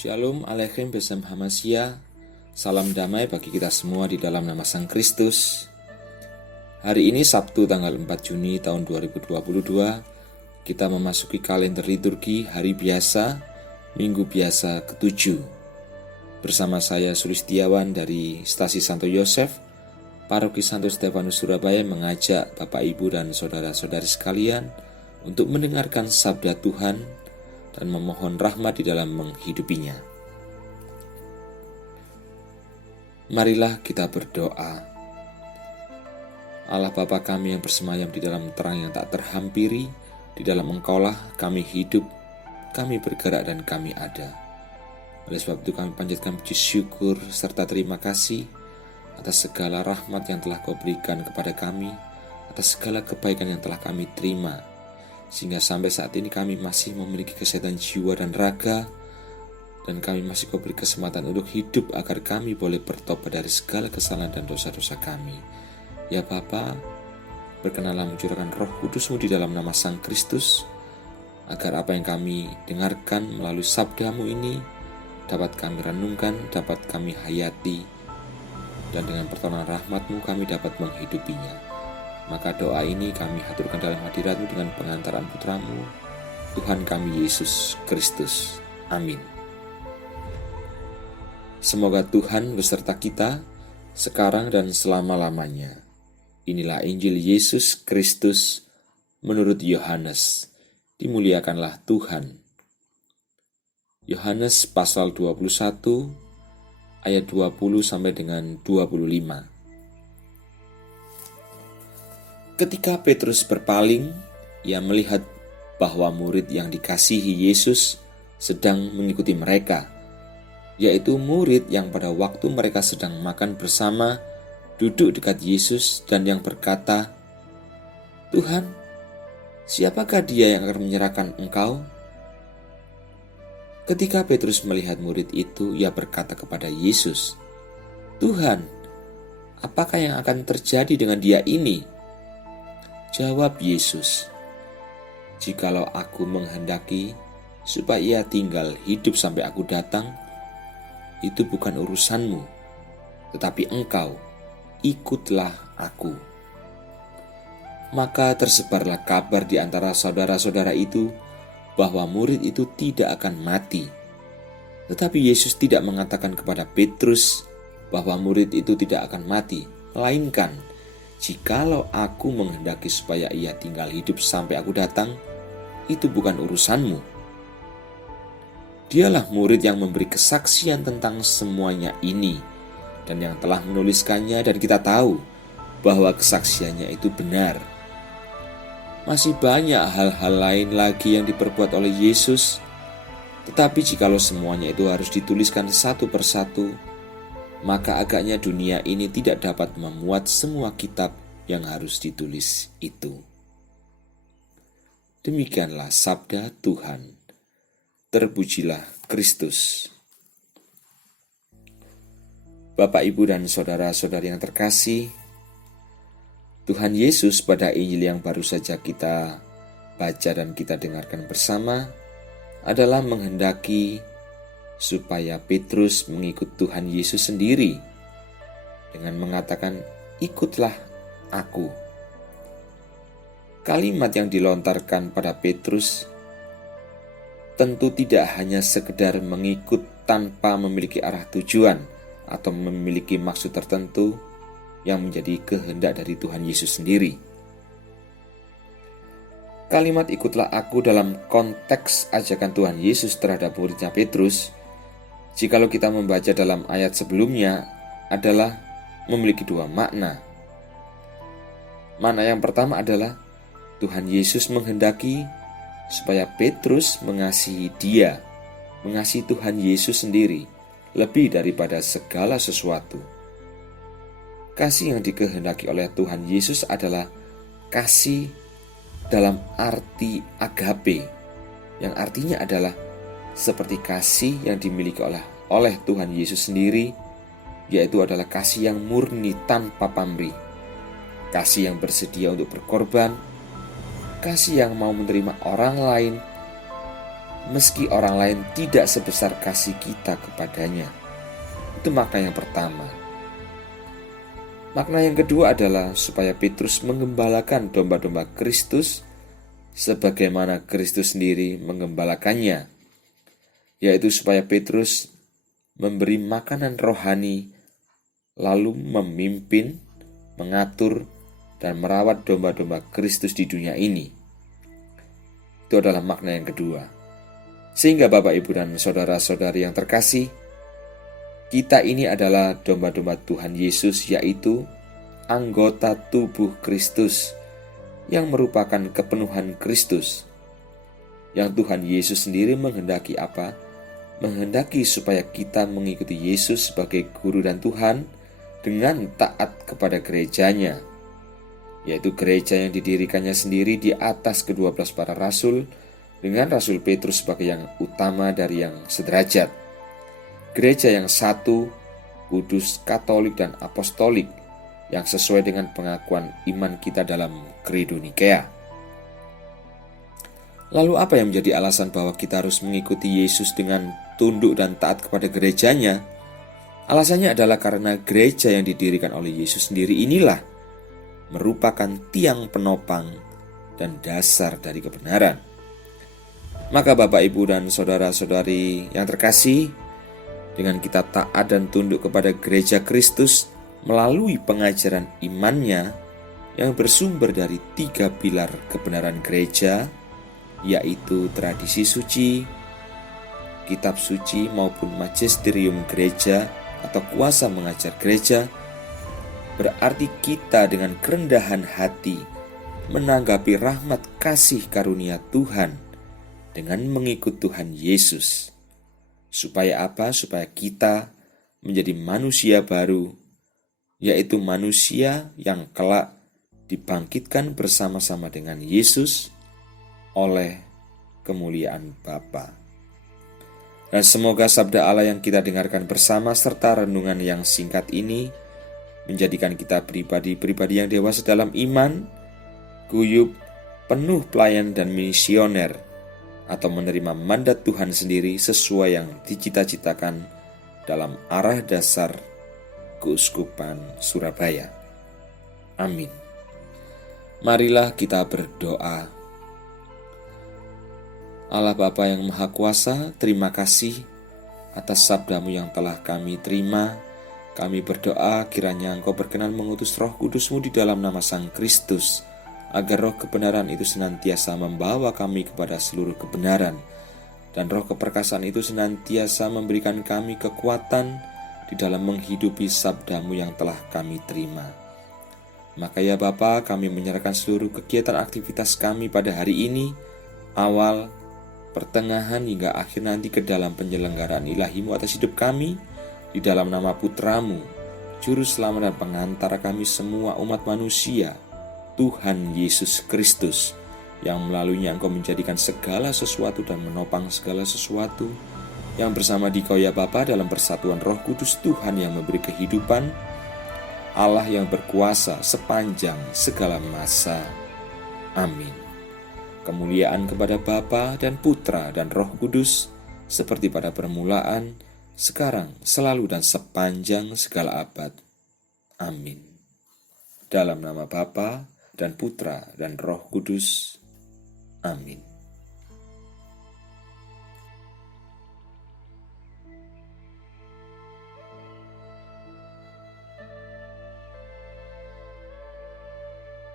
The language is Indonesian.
Shalom Aleichem Besem Hamasya. Salam damai bagi kita semua di dalam nama Sang Kristus. Hari ini Sabtu tanggal 4 Juni tahun 2022, kita memasuki kalender liturgi hari biasa, minggu biasa ke-7. Bersama saya Sulistiawan dari Stasi Santo Yosef, Paroki Santo Stefanus Surabaya mengajak Bapak Ibu dan saudara-saudari sekalian untuk mendengarkan sabda Tuhan dan memohon rahmat di dalam menghidupinya. Marilah kita berdoa. Allah Bapa kami yang bersemayam di dalam terang yang tak terhampiri, di dalam Engkaulah kami hidup, kami bergerak dan kami ada. Oleh sebab itu kami panjatkan puji syukur serta terima kasih atas segala rahmat yang telah Kau berikan kepada kami, atas segala kebaikan yang telah kami terima, sehingga sampai saat ini kami masih memiliki kesehatan jiwa dan raga, dan kami masih Kau beri kesempatan untuk hidup agar kami boleh bertobat dari segala kesalahan dan dosa-dosa kami. Ya Bapa, berkenanlah mencurahkan Roh Kudus-Mu di dalam nama Sang Kristus, agar apa yang kami dengarkan melalui sabda-Mu ini dapat kami renungkan, dapat kami hayati, dan dengan pertolongan rahmat-Mu kami dapat menghidupinya. Maka doa ini kami haturkan dalam hadirat-Mu dengan pengantaran Putra-Mu, Tuhan kami Yesus Kristus. Amin. Semoga Tuhan beserta kita, sekarang dan selama-lamanya. Inilah Injil Yesus Kristus menurut Yohanes. Dimuliakanlah Tuhan. Yohanes pasal 21, ayat 20 sampai dengan 25. Ketika Petrus berpaling, ia melihat bahwa murid yang dikasihi Yesus sedang mengikuti mereka, yaitu murid yang pada waktu mereka sedang makan bersama, duduk dekat Yesus dan yang berkata, "Tuhan, siapakah dia yang akan menyerahkan Engkau?" Ketika Petrus melihat murid itu, ia berkata kepada Yesus, "Tuhan, apakah yang akan terjadi dengan dia ini?" Jawab Yesus, "Jikalau aku menghendaki supaya ia tinggal hidup sampai aku datang, itu bukan urusanmu, tetapi engkau ikutlah aku." Maka tersebarlah kabar di antara saudara-saudara itu bahwa murid itu tidak akan mati. Tetapi Yesus tidak mengatakan kepada Petrus bahwa murid itu tidak akan mati, melainkan, "Jikalau aku menghendaki supaya ia tinggal hidup sampai aku datang, itu bukan urusanmu." Dialah murid yang memberi kesaksian tentang semuanya ini, dan yang telah menuliskannya, dan kita tahu bahwa kesaksiannya itu benar. Masih banyak hal-hal lain lagi yang diperbuat oleh Yesus, tetapi jikalau semuanya itu harus dituliskan satu persatu, maka agaknya dunia ini tidak dapat memuat semua kitab yang harus ditulis itu. Demikianlah sabda Tuhan. Terpujilah Kristus. Bapak, Ibu, dan saudara-saudari yang terkasih, Tuhan Yesus pada Injil yang baru saja kita baca dan kita dengarkan bersama adalah menghendaki supaya Petrus mengikut Tuhan Yesus sendiri dengan mengatakan, "Ikutlah aku." Kalimat yang dilontarkan pada Petrus tentu tidak hanya sekedar mengikut tanpa memiliki arah tujuan atau memiliki maksud tertentu yang menjadi kehendak dari Tuhan Yesus sendiri. Kalimat "ikutlah aku" dalam konteks ajakan Tuhan Yesus terhadap muridnya Petrus, jikalau kita membaca dalam ayat sebelumnya, adalah memiliki dua makna. Makna yang pertama adalah Tuhan Yesus menghendaki supaya Petrus mengasihi Dia, mengasihi Tuhan Yesus sendiri, lebih daripada segala sesuatu. Kasih yang dikehendaki oleh Tuhan Yesus adalah kasih dalam arti agape, yang artinya adalah seperti kasih yang dimiliki oleh Tuhan Yesus sendiri, yaitu adalah kasih yang murni tanpa pamrih, kasih yang bersedia untuk berkorban, kasih yang mau menerima orang lain, meski orang lain tidak sebesar kasih kita kepadanya. Itu makna yang pertama. Makna yang kedua adalah supaya Petrus menggembalakan domba-domba Kristus sebagaimana Kristus sendiri menggembalakannya, yaitu supaya Petrus memberi makanan rohani, lalu memimpin, mengatur, dan merawat domba-domba Kristus di dunia ini. Itu adalah makna yang kedua. Sehingga Bapak, Ibu, dan saudara-saudari yang terkasih, kita ini adalah domba-domba Tuhan Yesus, yaitu anggota tubuh Kristus yang merupakan kepenuhan Kristus. Yang Tuhan Yesus sendiri menghendaki apa? Menghendaki supaya kita mengikuti Yesus sebagai guru dan Tuhan dengan taat kepada gerejanya, yaitu gereja yang didirikannya sendiri di atas ke-12 para rasul, dengan Rasul Petrus sebagai yang utama dari yang sederajat. Gereja yang satu, kudus, katolik, dan apostolik, yang sesuai dengan pengakuan iman kita dalam Credo Nikea. Lalu apa yang menjadi alasan bahwa kita harus mengikuti Yesus dengan tunduk dan taat kepada gerejanya? Alasannya adalah karena gereja yang didirikan oleh Yesus sendiri inilah merupakan tiang penopang dan dasar dari kebenaran. Maka Bapak, Ibu, dan saudara-saudari yang terkasih, dengan kita taat dan tunduk kepada gereja Kristus melalui pengajaran imannya yang bersumber dari 3 pilar kebenaran gereja, yaitu tradisi suci, kitab suci maupun magisterium gereja atau kuasa mengajar gereja, berarti kita dengan kerendahan hati menanggapi rahmat kasih karunia Tuhan dengan mengikut Tuhan Yesus. Supaya apa? Supaya kita menjadi manusia baru, yaitu manusia yang kelak dibangkitkan bersama-sama dengan Yesus oleh kemuliaan Bapa. Dan semoga sabda Allah yang kita dengarkan bersama serta renungan yang singkat ini menjadikan kita pribadi-pribadi yang dewasa dalam iman, guyup, penuh pelayan dan misioner, atau menerima mandat Tuhan sendiri sesuai yang dicita-citakan dalam arah dasar Keuskupan Surabaya. Amin. Marilah kita berdoa. Allah Bapa yang Maha Kuasa, terima kasih atas sabda-Mu yang telah kami terima. Kami berdoa kiranya Engkau berkenan mengutus Roh Kudus-Mu di dalam nama Sang Kristus, agar roh kebenaran itu senantiasa membawa kami kepada seluruh kebenaran, dan roh keperkasaan itu senantiasa memberikan kami kekuatan di dalam menghidupi sabda-Mu yang telah kami terima. Maka ya Bapa, kami menyerahkan seluruh kegiatan aktivitas kami pada hari ini, awal, pertengahan hingga akhir nanti ke dalam penyelenggaraan ilahi-Mu atas hidup kami, di dalam nama Putra-Mu, Juru Selamat dan Pengantara kami semua umat manusia, Tuhan Yesus Kristus, yang melaluinya Engkau menjadikan segala sesuatu dan menopang segala sesuatu, yang bersama Dikau ya Bapa dalam persatuan Roh Kudus Tuhan yang memberi kehidupan, Allah yang berkuasa sepanjang segala masa. Amin. Kemuliaan kepada Bapa dan Putra dan Roh Kudus, seperti pada permulaan, sekarang, selalu, dan sepanjang segala abad. Amin. Dalam nama Bapa dan Putra dan Roh Kudus. Amin.